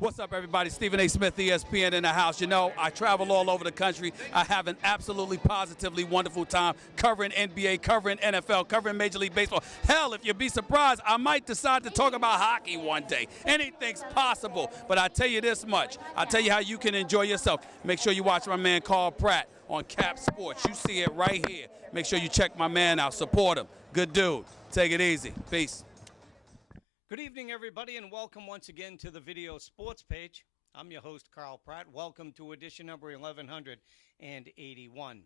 What's up, everybody? Stephen A. Smith, ESPN in the house. You know, I travel all over the country. I have an absolutely positively wonderful time covering NBA, covering NFL, covering Major League Baseball. Hell, if you'd be surprised, I might decide to talk about hockey one day. Anything's possible. But I tell you this much. I tell you how you can enjoy yourself. Make sure you watch my man Carl Pratt on Cap Sports. You see it right here. Make sure you check my man out. Support him. Good dude. Take it easy. Peace. Good evening, everybody, and welcome once again to the Video Sports page. I'm your host, Carl Pratt. Welcome to edition number 1181.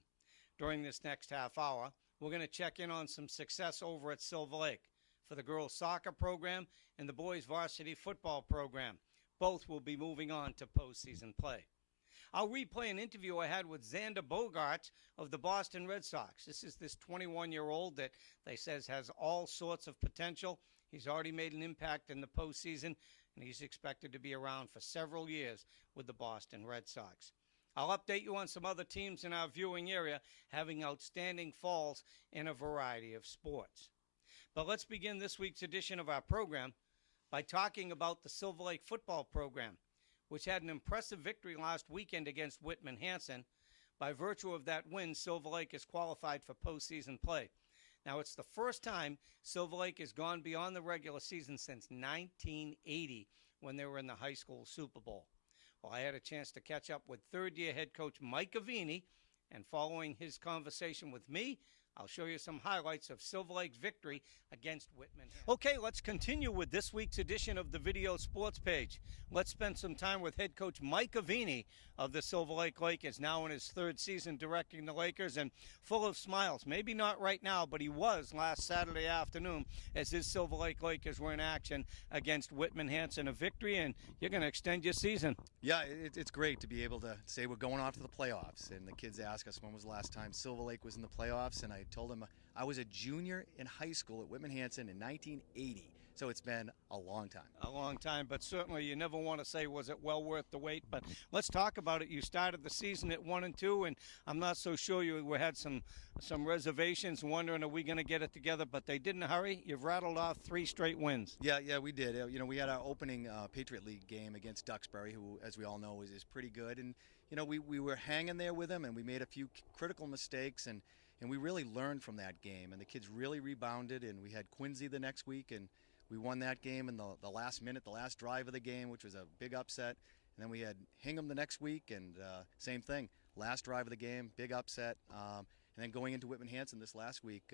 During this next half hour, we're going to check in on some success over at Silver Lake for the girls' soccer program and the boys' varsity football program. Both will be moving on to postseason play. I'll replay an interview I had with Xander Bogaerts of the Boston Red Sox. This is this 21-year-old that they says has all sorts of potential. He's already made an impact in the postseason, and he's expected to be around for several years with the Boston Red Sox. I'll update you on some other teams in our viewing area having outstanding falls in a variety of sports. But let's begin this week's edition of our program by talking about the Silver Lake football program, which had an impressive victory last weekend against Whitman-Hanson. By virtue of that win, Silver Lake is qualified for postseason play. Now, it's the first time Silver Lake has gone beyond the regular season since 1980 when they were in the high school Super Bowl. Well, I had a chance to catch up with third-year head coach Mike Avini, and following his conversation with me, I'll show you some highlights of Silver Lake's victory against Whitman. Okay, let's continue with this week's edition of the Video Sports page. Let's spend some time with head coach Mike Avini of the Silver Lake Lakers, now in his third season directing the Lakers, and full of smiles. Maybe not right now, but he was last Saturday afternoon as his Silver Lake Lakers were in action against Whitman-Hanson. A victory, and you're going to extend your season. Yeah, it's great to be able to say we're going off to the playoffs. And the kids ask us when was the last time Silver Lake was in the playoffs, and I told them I was a junior in high school at Whitman-Hanson in 1980. So it's been a long time. A long time, but certainly you never want to say, was it well worth the wait? But let's talk about it. You started the season at 1-2, and I'm not so sure you had some reservations, wondering, are we going to get it together? But they didn't hurry. You've rattled off 3 straight wins. Yeah, we did. We had our opening Patriot League game against Duxbury, who, as we all know, is pretty good. And, we were hanging there with them, and we made a few critical mistakes, and we really learned from that game. And the kids really rebounded, and we had Quincy the next week, and we won that game in the last minute, the last drive of the game, which was a big upset. And then we had Hingham the next week, and same thing. Last drive of the game, big upset. And then going into Whitman-Hanson this last week,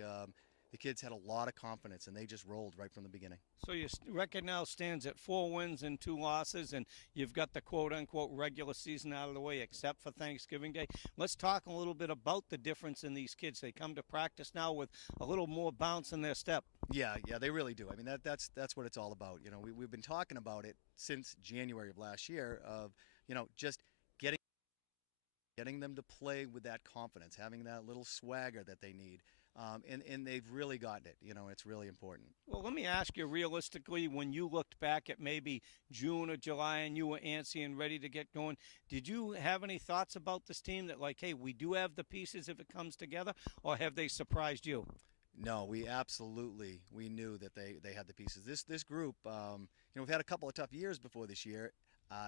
the kids had a lot of confidence, and they just rolled right from the beginning. So your record now stands at 4 wins and 2 losses, and you've got the quote-unquote regular season out of the way except for Thanksgiving Day. Let's talk a little bit about the difference in these kids. They come to practice now with a little more bounce in their step. Yeah, they really do. I mean, that's what it's all about. We've been talking about it since January of last year of, just getting them to play with that confidence, having that little swagger that they need. And they've really gotten it. It's really important. Well, let me ask you realistically, when you looked back at maybe June or July and you were antsy and ready to get going, did you have any thoughts about this team that, like, hey, we do have the pieces if it comes together, or have they surprised you? No, we knew that they had the pieces. This group, we've had a couple of tough years before this year.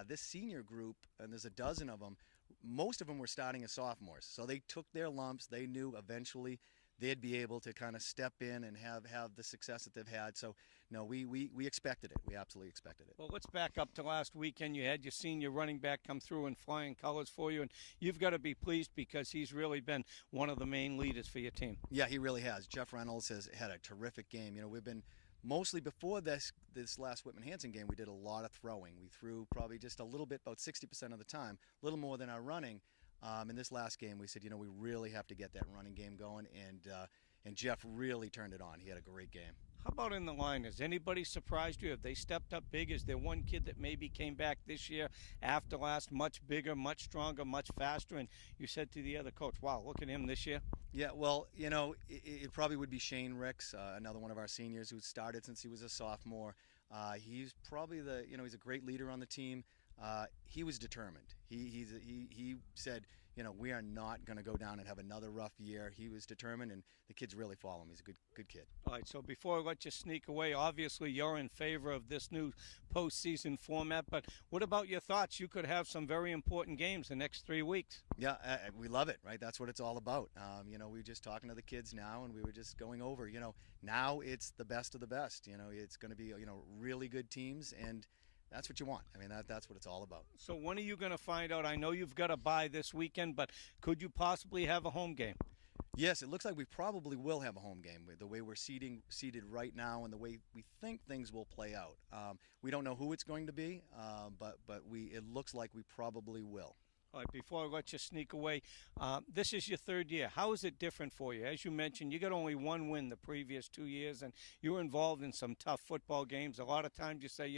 This senior group, and there's a dozen of them, most of them were starting as sophomores. So they took their lumps. They knew eventually they'd be able to kind of step in and have the success that they've had. So, no, we expected it. We absolutely expected it. Well, let's back up to last weekend. You had your senior running back come through in flying colors for you, and you've got to be pleased because he's really been one of the main leaders for your team. Yeah, he really has. Jeff Reynolds has had a terrific game. We've been mostly before this last Whitman-Hanson game, we did a lot of throwing. We threw probably just a little bit, about 60% of the time, a little more than our running. In this last game, we said, we really have to get that running game going, and Jeff really turned it on. He had a great game. How about in the line? Has anybody surprised you? Have they stepped up big? Is there one kid that maybe came back this year after last, much bigger, much stronger, much faster, and you said to the other coach, wow, look at him this year? Yeah, well, it probably would be Shane Ricks, another one of our seniors who started since he was a sophomore. He's probably he's a great leader on the team. He was determined. He said, we are not going to go down and have another rough year. He was determined, and the kids really follow him. He's a good kid. All right, so before I let you sneak away, obviously you're in favor of this new postseason format, but what about your thoughts? You could have some very important games the next 3 weeks. Yeah, we love it, right? That's what it's all about. We were just talking to the kids now, and we were just going over, now it's the best of the best. It's going to be, really good teams, and that's what you want. I mean, that's what it's all about. So when are you going to find out? I know you've got a bye this weekend, but could you possibly have a home game? Yes, it looks like we probably will have a home game with the way we're seated right now and the way we think things will play out. We don't know who it's going to be, but it looks like we probably will. All right, before I let you sneak away, this is your third year. How is it different for you? As you mentioned, you got only one win the previous 2 years, and you were involved in some tough football games. A lot of times you say,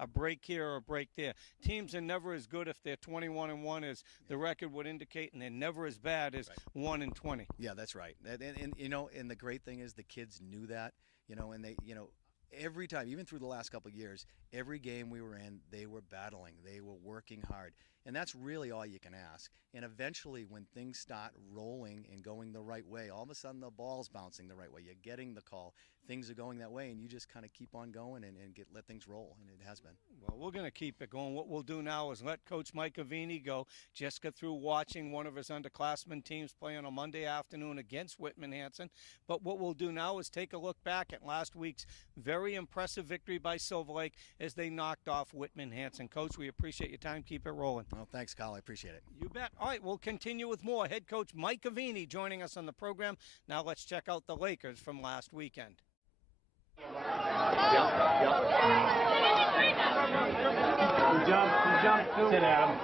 a break here or a break there. Teams are never as good if they're 21-1 as the record would indicate, and they're never as bad as 1-20. Yeah, that's right. And the great thing is the kids knew that, and they, every time, even through the last couple of years, every game we were in, they were battling. They were working hard. And that's really all you can ask. And eventually, when things start rolling and going the right way, all of a sudden the ball's bouncing the right way. You're getting the call. Things are going that way, and you just kind of keep on going and let things roll, and it has been. Well, we're going to keep it going. What we'll do now is let Coach Mike Avini go. Just got through watching one of his underclassmen teams play on a Monday afternoon against Whitman-Hanson. But what we'll do now is take a look back at last week's very impressive victory by Silver Lake as they knocked off Whitman-Hanson. Coach, we appreciate your time. Keep it rolling. Well, thanks, Kyle. I appreciate it. You bet. All right, we'll continue with more. Head coach Mike Avini joining us on the program. Now let's check out the Lakers from last weekend. Good job. Sit, Adam.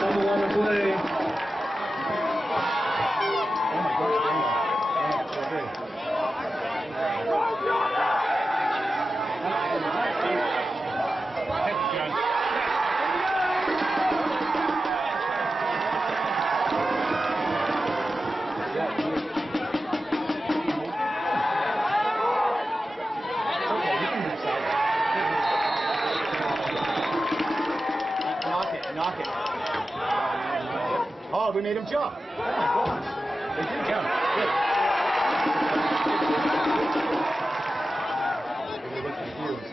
Number one to play. Oh my gosh. Knock it. Oh, we made him jump. Oh my gosh. They did jump. Good. They look confused.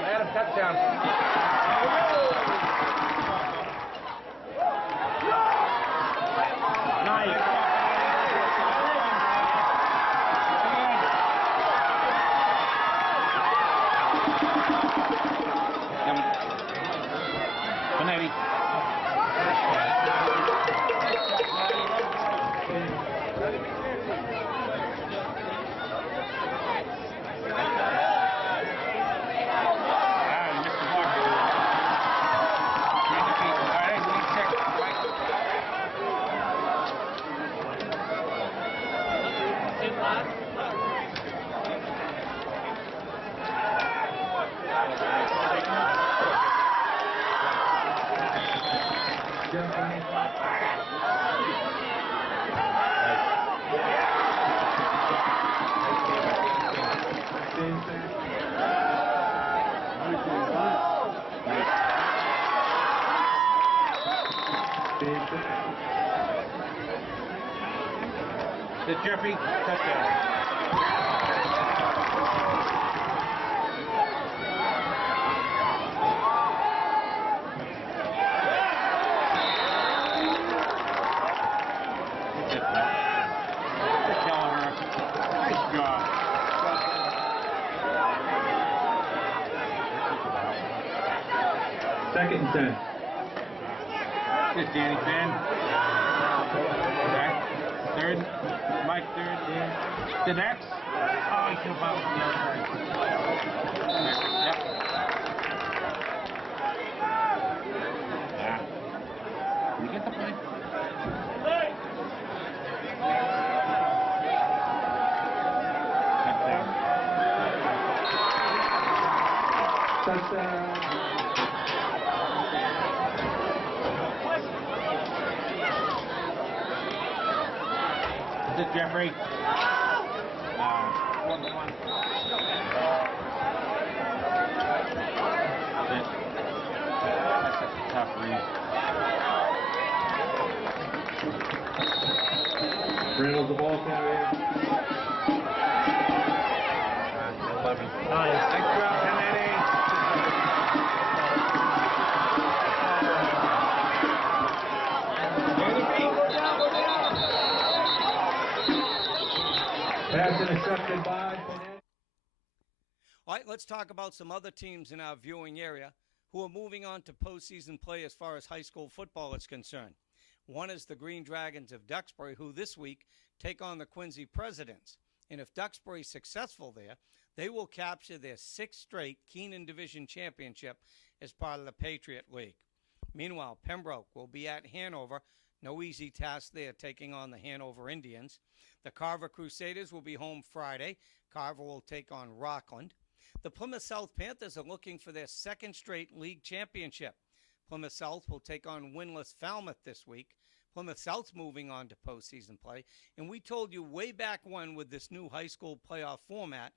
Adam, touchdown. Nice. Good, Jeffrey. Touchdown. Nice job. Second and 10. Good, Danny Finn. Back. Third. Mike, third. Yeah. The next. Oh, he should have bounced the other side. Yep. Yeah. You get the point? Touchdown. Is it Jeffrey? 1-1. That's such a tough read. Reynolds the ball carrier. 11. Nice job, Kennedy. Pass intercepted by. All right, let's talk about some other teams in our viewing area who are moving on to postseason play as far as high school football is concerned. One is the Green Dragons of Duxbury, who this week take on the Quincy Presidents. And if Duxbury is successful there, they will capture their 6th straight Keenan Division Championship as part of the Patriot League. Meanwhile, Pembroke will be at Hanover. No easy task there, taking on the Hanover Indians. The Carver Crusaders will be home Friday. Carver will take on Rockland. The Plymouth South Panthers are looking for their 2nd straight league championship. Plymouth South will take on winless Falmouth this week. Plymouth South's moving on to postseason play. And we told you way back when, with this new high school playoff format,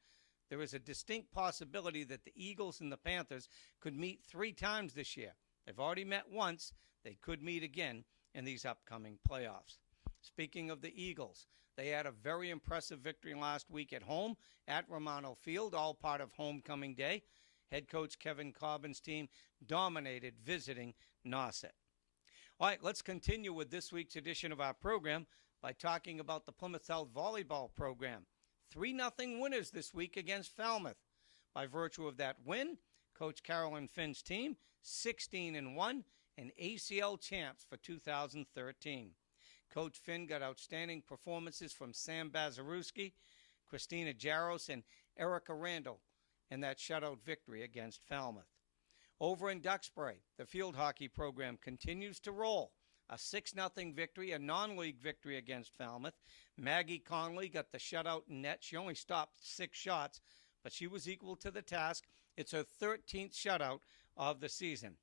there is a distinct possibility that the Eagles and the Panthers could meet 3 times this year. They've already met once. They could meet again in these upcoming playoffs. Speaking of the Eagles, they had a very impressive victory last week at home at Romano Field, all part of homecoming day. Head coach Kevin Cobbin's team dominated visiting Nauset. All right, let's continue with this week's edition of our program by talking about the Plymouth South volleyball program. 3-0 winners this week against Falmouth. By virtue of that win, Coach Carolyn Finn's team, 16-1 and ACL champs for 2013. Coach Finn got outstanding performances from Sam Bazarewski, Christina Jaros, and Erica Randall in that shutout victory against Falmouth. Over in Duxbury, the field hockey program continues to roll. A 6-0 victory, a non-league victory against Falmouth. Maggie Conley got the shutout in net. She only stopped 6 shots, but she was equal to the task. It's her 13th shutout of the season.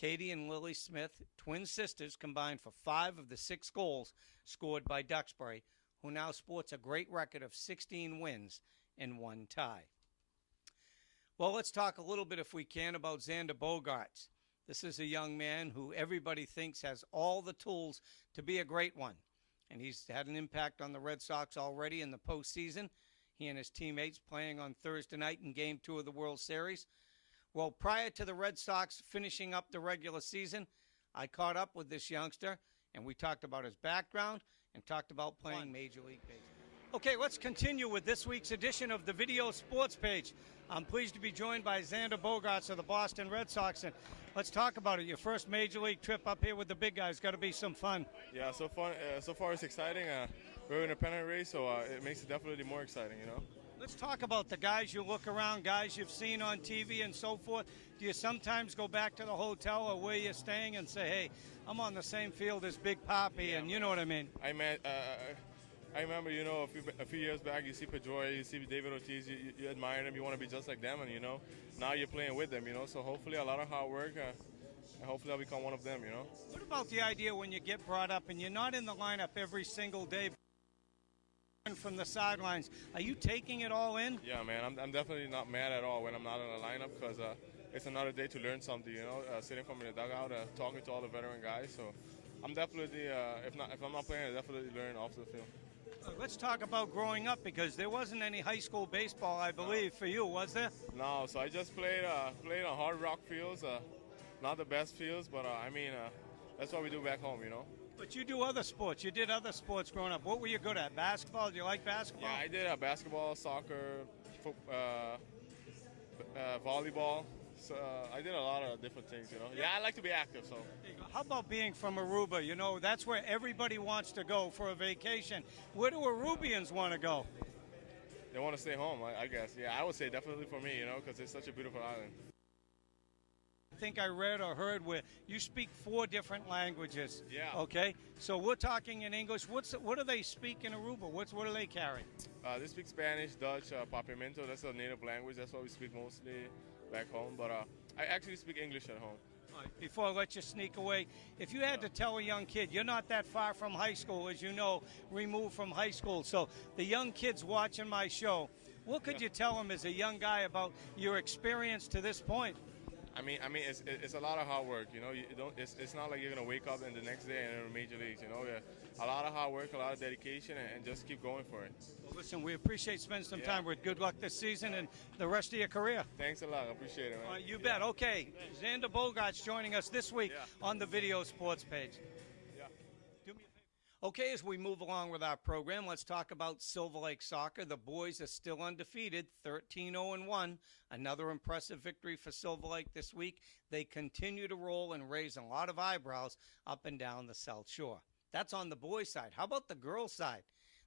Katie and Lily Smith, twin sisters, combined for 5 of the 6 goals scored by Duxbury, who now sports a great record of 16 wins and 1 tie. Well, let's talk a little bit, if we can, about Xander Bogaerts. This is a young man who everybody thinks has all the tools to be a great one. And he's had an impact on the Red Sox already in the postseason. He and his teammates playing on Thursday night in Game 2 of the World Series. Well, prior to the Red Sox finishing up the regular season, I caught up with this youngster, and we talked about his background and talked about playing Major League Baseball. Okay, let's continue with this week's edition of the Video Sports Page. I'm pleased to be joined by Xander Bogaerts of the Boston Red Sox, and let's talk about it. Your first Major League trip up here with the big guys. Got to be some fun. Yeah, so far it's exciting. We're in a pennant race, so it makes it definitely more exciting, you know. Let's talk about the guys you look around, guys you've seen on TV and so forth. Do you sometimes go back to the hotel or where you're staying and say, hey, I'm on the same field as Big Papi, and you know what I mean? I remember, you know, a few years back, you see Pedroia, you see David Ortiz, you admire them, you want to be just like them, and, you know, now you're playing with them, you know, so hopefully a lot of hard work, and hopefully I'll become one of them, you know. What about the idea when you get brought up and you're not in the lineup every single day from the sidelines? Are you taking it all in? Yeah, man, I'm definitely not mad at all when I'm not in the lineup, because it's another day to learn something, you know, sitting from in the dugout, talking to all the veteran guys, so I'm definitely, if I'm not playing, I definitely learn off the field. Let's talk about growing up, because there wasn't any high school baseball, I believe, for you, was there? No, so I just played on hard rock fields, not the best fields, but that's what we do back home, you know. But you do other sports. You did other sports growing up. What were you good at? Basketball? Do you like basketball? Yeah, I did basketball, soccer, volleyball. So I did a lot of different things, you know. Yeah, I like to be active, so. How about being from Aruba? You know, that's where everybody wants to go for a vacation. Where do Arubians want to go? They want to stay home, I guess. Yeah, I would say definitely for me, you know, because it's such a beautiful island. I think I read or heard where you speak 4 different languages. Yeah. Okay, so we're talking in English. What do they speak in Aruba? What do they carry? They speak Spanish, Dutch, Papiamento. That's a native language. That's what we speak mostly back home. But I actually speak English at home. All right, before I let you sneak away, if you had to tell a young kid, you're not that far from high school, as you know, removed from high school. So the young kids watching my show, what could you tell them as a young guy about your experience to this point? I mean, it's a lot of hard work. You know, it's not like you're gonna wake up and the next day and in the major leagues. You know, a lot of hard work, a lot of dedication, and just keep going for it. Well, listen, we appreciate spending some time with. Good luck this season and the rest of your career. Thanks a lot. I appreciate it, man. You bet. Okay, Xander Bogaerts joining us this week on the Video Sports page. Yeah. Do me a favor. Okay, as we move along with our program, let's talk about Silver Lake soccer. The boys are still undefeated, 13-0-1. Another impressive victory for Silver Lake this week. They continue to roll and raise a lot of eyebrows up and down the South Shore. That's on the boys' side. How about the girls' side?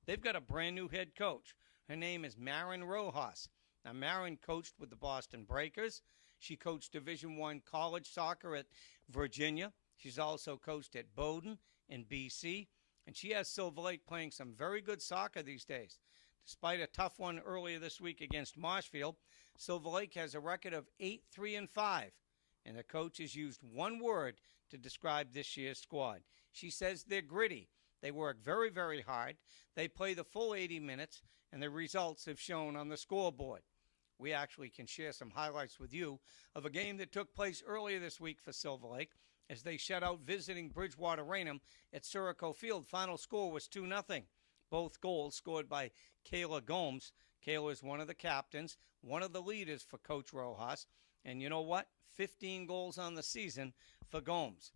They've got a brand new head coach. Her name is Marin Rojas. Now, Marin coached with the Boston Breakers. She coached Division I college soccer at Virginia. She's also coached at Bowdoin in BC. And she has Silver Lake playing some very good soccer these days. Despite a tough one earlier this week against Marshfield, Silver Lake has a record of 8-3-5. And the coach has used one word to describe this year's squad. She says they're gritty. They work very, very hard. They play the full 80 minutes, and the results have shown on the scoreboard. We actually can share some highlights with you of a game that took place earlier this week for Silver Lake as they shut out visiting Bridgewater Raynham at Sirico Field. Final score was 2-0. Both goals scored by Kayla Gomes. Kayla is one of the captains, one of the leaders for Coach Rojas. And you know what? 15 goals on the season for Gomes.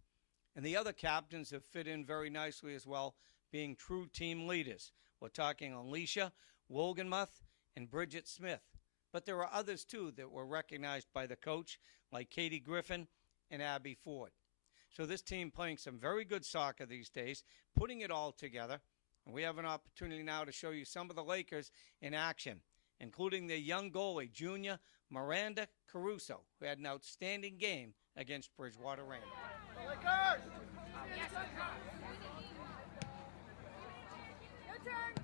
And the other captains have fit in very nicely as well, being true team leaders. We're talking Alicia Wolgenmuth and Bridget Smith. But there are others, too, that were recognized by the coach, like Katie Griffin and Abby Ford. So this team playing some very good soccer these days, putting it all together. And we have an opportunity now to show you some of the Lakers in action, including their young goalie, junior Miranda Caruso, who had an outstanding game against Bridgewater Raynham. Lakers! Your turn!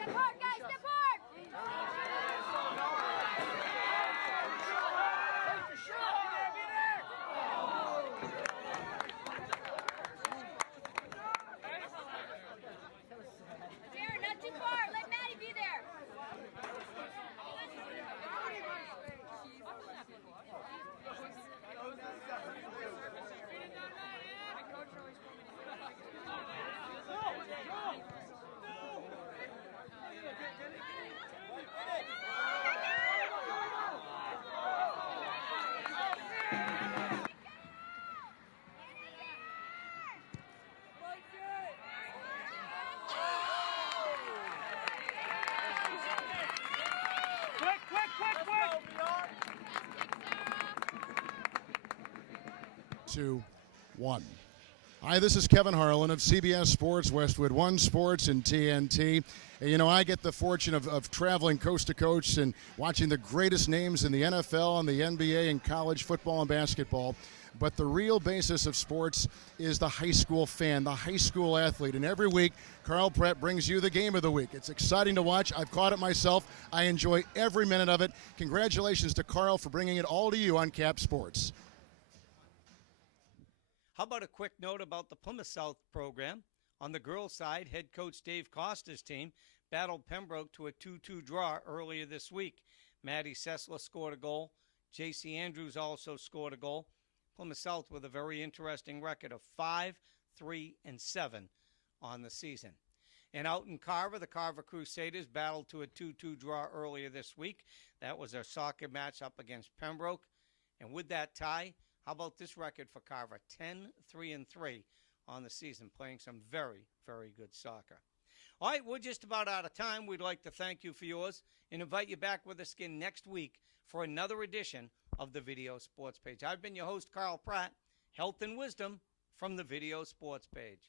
Step hard, guys, step hard! Jared, not too far. Let Maddie be there. Quick, quick, quick, quick! 2, 1. Hi, this is Kevin Harlan of CBS Sports, Westwood One Sports, and TNT. And, you know, I get the fortune of traveling coast to coast and watching the greatest names in the NFL and the NBA and college football and basketball. But the real basis of sports is the high school fan, the high school athlete. And every week, Carl Pratt brings you the game of the week. It's exciting to watch. I've caught it myself. I enjoy every minute of it. Congratulations to Carl for bringing it all to you on Cap Sports. How about a quick note about the Plymouth South program? On the girls' side, head coach Dave Costa's team battled Pembroke to a 2-2 draw earlier this week. Maddie Sessler scored a goal. J.C. Andrews also scored a goal. Plymouth South with a very interesting record of 5-3-7 on the season. And out in Carver, the Carver Crusaders battled to a 2-2 draw earlier this week. That was their soccer match up against Pembroke. And with that tie, how about this record for Carver? 10-3-3 on the season, playing some very, very good soccer. All right, we're just about out of time. We'd like to thank you for yours and invite you back with us again next week for another edition of the Video Sports Page. I've been your host, Carl Pratt. Health and wisdom from the Video Sports Page.